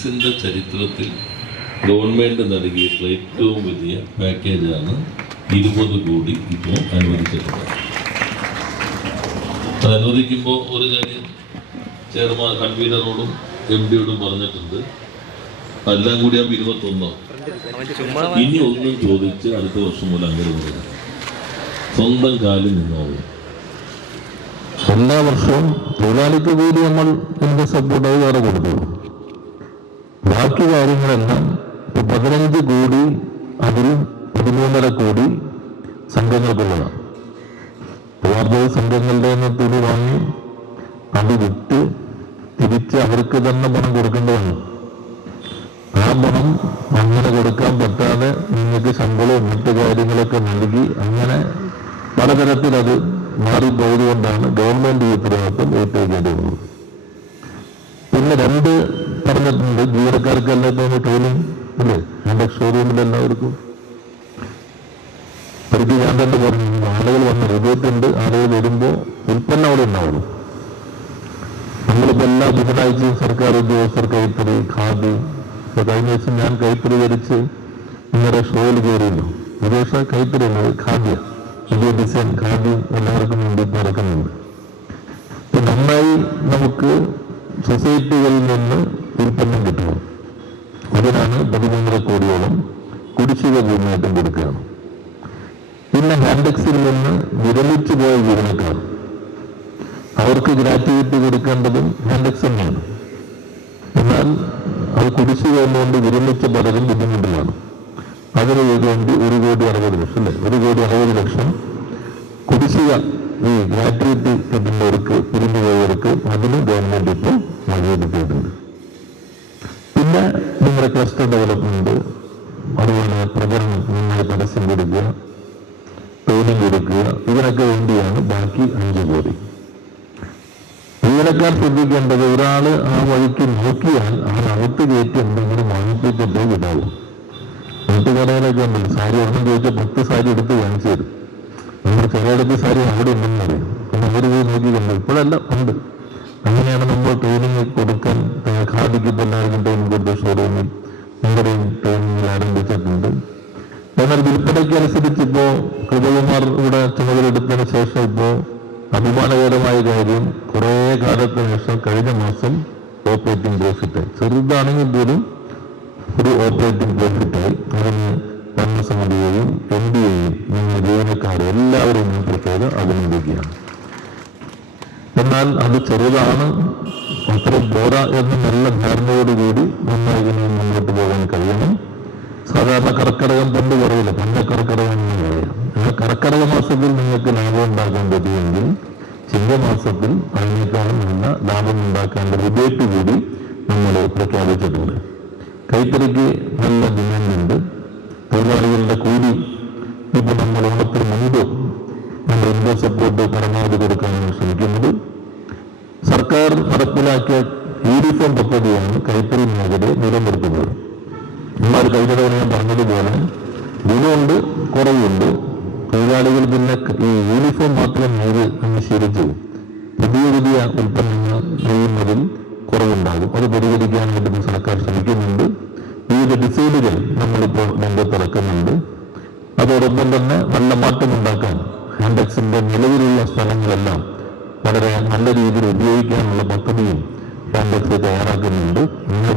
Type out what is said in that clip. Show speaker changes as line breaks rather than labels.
ഹാൻഡെക്സിന്റെ ചരിത്രത്തിൽ ഗവൺമെന്റ് നൽകിയിട്ടുള്ള ഏറ്റവും വലിയ പാക്കേജാണ് ഇരുപത് കോടി ഇപ്പോൾ അനുവദിച്ചിട്ടുള്ളത്. അനുവദിക്കുമ്പോൾ ഒരു കാര്യം ചെയർമാൻ കൺവീനറോടും എം ഡിയോടും പറഞ്ഞിട്ടുണ്ട്. എല്ലാം കൂടി ആകുമ്പോൾ ഇരുപത്തൊന്നോ? ഇനി ഒന്നും ചോദിച്ച് അടുത്ത വർഷം മുതൽ അങ്ങനെ പറയുന്നത് സ്വന്തം കാലിൽ നിന്നോളൂ
എല്ലാ വർഷവും തൊഴിലാളിക്ക് കൂടി നമ്മൾ ഇതിന്റെ സപ്പോർട്ടായി വേറെ കൊടുത്തു. ബാക്കി കാര്യങ്ങളെല്ലാം ഇപ്പൊ പതിനഞ്ച് കോടി അതിൽ പതിമൂന്നര കോടി സംഘങ്ങൾക്കുള്ളതാണ് തൊഴിലാളി സംഘങ്ങളുടെ നിന്ന് തുണി വാങ്ങി അത് വിറ്റ് തിരിച്ച് അവർക്ക് തന്നെ പണം കൊടുക്കേണ്ടതാണ് ആ പണം അങ്ങനെ കൊടുക്കാൻ പറ്റാതെ നിങ്ങൾക്ക് ശമ്പളവും മറ്റു കാര്യങ്ങളൊക്കെ നൽകി അങ്ങനെ പലതരത്തിലത് മാറിപ്പോയതുകൊണ്ടാണ് ഗവൺമെന്റ് ഈ ഉത്തരവാദിത്വം ഏറ്റെടുക്കേണ്ടത് പിന്നെ രണ്ട് പറഞ്ഞിട്ടുണ്ട്. ജീവനക്കാർക്കെല്ലാം തന്നെ ട്രെയിനിങ് അല്ലേ എന്റെ ഷോറൂമിൽ എല്ലാവർക്കും. പരിധി ഞാൻ തന്നെ പറഞ്ഞു. ആളുകൾ വന്ന് റിപ്പോർട്ടുണ്ട് ആളുകൾ വരുമ്പോൾ ഉൽപ്പന്നം അവിടെ ഉണ്ടാവുള്ളൂ. നമ്മളിപ്പോൾ എല്ലാ ബുധനാഴ്ചയും സർക്കാർ ഉദ്യോഗസ്ഥർ കൈത്തറി ഖാദി. ഇപ്പൊ കഴിഞ്ഞ ദിവസം ഞാൻ കൈത്തറി ധരിച്ച് ഇന്നലെ ഷോയിൽ കയറിയല്ലോ വിദേശ കൈത്തറി ഖാദ്യ. പുതിയ ഡിസൈൻ ഖാദി എല്ലാവർക്കും വേണ്ടി നടക്കുന്നുണ്ട്. നന്നായി നമുക്ക് സൊസൈറ്റികളിൽ നിന്ന് ഉൽപ്പന്നം കിട്ടണം അതിനാണ് പതിമൂന്നര കോടിയോളം കുടിശ്ശിക പൂർണമായിട്ടും കൊടുക്കുകയാണ്. പിന്നെ ഹാൻഡെക്സിൽ നിന്ന് വിരമിച്ചു പോയ ജീവനക്കാർ. അവർക്ക് ഗ്രാറ്റുവിറ്റി കൊടുക്കേണ്ടതും ഹാൻഡെക്സ് തന്നെയാണ്. എന്നാൽ അത് കുടിശ്ശിക എന്നുകൊണ്ട് വിരമിച്ച പലരും ബുദ്ധിമുട്ടിലാണ്. അതിന് വേണ്ടി ഒരു കോടി അറുപത് ലക്ഷം അല്ലേ? ഒരു കോടി അറുപത് ലക്ഷം കുടിശ്ശിക ഈ ഗ്രാറ്റുവിറ്റി കിട്ടുന്നവർക്ക് പിരിഞ്ഞു പോയവർക്ക് അതിന് ഇതിനൊക്കെ വേണ്ടിയാണ് ബാക്കി അഞ്ച് കോടി ജീവനക്കാർ ശ്രദ്ധിക്കേണ്ടത് ഒരാൾ ആ വഴിക്ക് നോക്കിയാൽ അവനകത്ത് കയറ്റി എന്തെങ്കിലും വാങ്ങിപ്പിച്ചിട്ടേ വിടാവൂ വീട്ടുകടയിലൊക്കെ ഉണ്ടല്ലോ സാരി ഒന്നും ചോദിച്ചാൽ പത്ത് സാരി എടുത്ത് വാങ്ങിച്ചു തരും നമ്മൾ ചിലയിടത്ത് സാരി അവിടെ ഉണ്ടെന്ന് അറിയാം അപ്പം അവർ പോയി നോക്കിയിട്ടുണ്ട് ഇപ്പോഴെല്ലാം ഉണ്ട് അങ്ങനെയാണ് നമ്മൾ ട്രെയിനിങ് കൊടുക്കാൻ ഖാദിക്ക് എല്ലാവർക്കും എന്നാൽ വിൽപ്പനയ്ക്ക് അനുസരിച്ച് ഇപ്പോ കൃപകുമാർ ഇവിടെ ചുമതലയെടുത്തതിന് ശേഷം ഇപ്പോ അഭിമാനകരമായ കാര്യം കുറേ കാലത്തിന് ശേഷം കഴിഞ്ഞ മാസം ഓപ്പറേറ്റിംഗ് പ്രോഫിറ്റ് ചെറുതാണെങ്കിൽ പോലും ഒരു ഓപ്പറേറ്റിംഗ് പ്രോഫിറ്റായി അതിന് ഭരണസമിതിയെയും എം ഡിയെയും നിങ്ങൾ ജീവനക്കാരും എല്ലാവരെയും ഞാൻ പ്രത്യേകം അഭിനന്ദിക്കുകയാണ് എന്നാൽ അത് ചെറുതാണ് അത്ര പോരാ എന്ന നല്ല ധാരണയോടുകൂടി നന്നായി മുന്നോട്ട് പോകാൻ കഴിയണം. സാധാരണ കർക്കടകം പണ്ട് പറയില്ല. പണ്ട് കർക്കടകം എന്ന് പറയാം. എന്നാൽ കർക്കടക മാസത്തിൽ നിങ്ങൾക്ക് ലാഭം ഉണ്ടാക്കാൻ പറ്റുമെങ്കിൽ ചിങ്ങമാസത്തിൽ അതിനേക്കാളും നല്ല ലാഭം ഉണ്ടാക്കേണ്ട റിബേറ്റ് കൂടി നമ്മൾ പ്രഖ്യാപിച്ചിട്ടുണ്ട്. കൈത്തറിക്ക് നല്ല ഡിമാൻഡ് ഉണ്ട് തൊഴിലാളികളുടെ കൂലി ഇപ്പൊ നമ്മൾ ഓണത്തിന് മുൻപ് നമ്മൾ ഇന്ത്യ സപ്പോർട്ട് പരമാവധി കൊടുക്കാനാണ് ശ്രമിക്കുന്നത്. സർക്കാർ നടപ്പിലാക്കിയ യൂണിഫോം പദ്ധതിയാണ് കൈത്തറി മേഖലയെ നിലനിർത്തുന്നത്. എന്നാൽ കഴിഞ്ഞ തവണ ഞാൻ പറഞ്ഞതുപോലെ ഗുണമുണ്ട് കുറവുണ്ട്. തൊഴിലാളികൾ പിന്നെ ഈ യൂണിഫോം മാത്രം നെയ്ത് അങ്ങ് ശീലിച്ചു പുതിയ പുതിയ ഉൽപ്പന്നങ്ങൾ നെയ്യുന്നതിൽ കുറവുണ്ടാകും. അത് പരിഹരിക്കാനായിട്ട് സർക്കാർ ശ്രമിക്കുന്നുണ്ട്. വിവിധ ഡിസൈനുകൾ നമ്മളിപ്പോൾ രംഗത്തിറക്കുന്നുണ്ട്. അതോടൊപ്പം തന്നെ നല്ല മാറ്റമുണ്ടാക്കാൻ ഹാൻഡക്സിന്റെ നിലവിലുള്ള സ്ഥലങ്ങളെല്ലാം വളരെ നല്ല രീതിയിൽ ഉപയോഗിക്കാനുള്ള പദ്ധതിയും ഹാൻഡക്സ് തയ്യാറാക്കുന്നുണ്ട്. ഇങ്ങനെ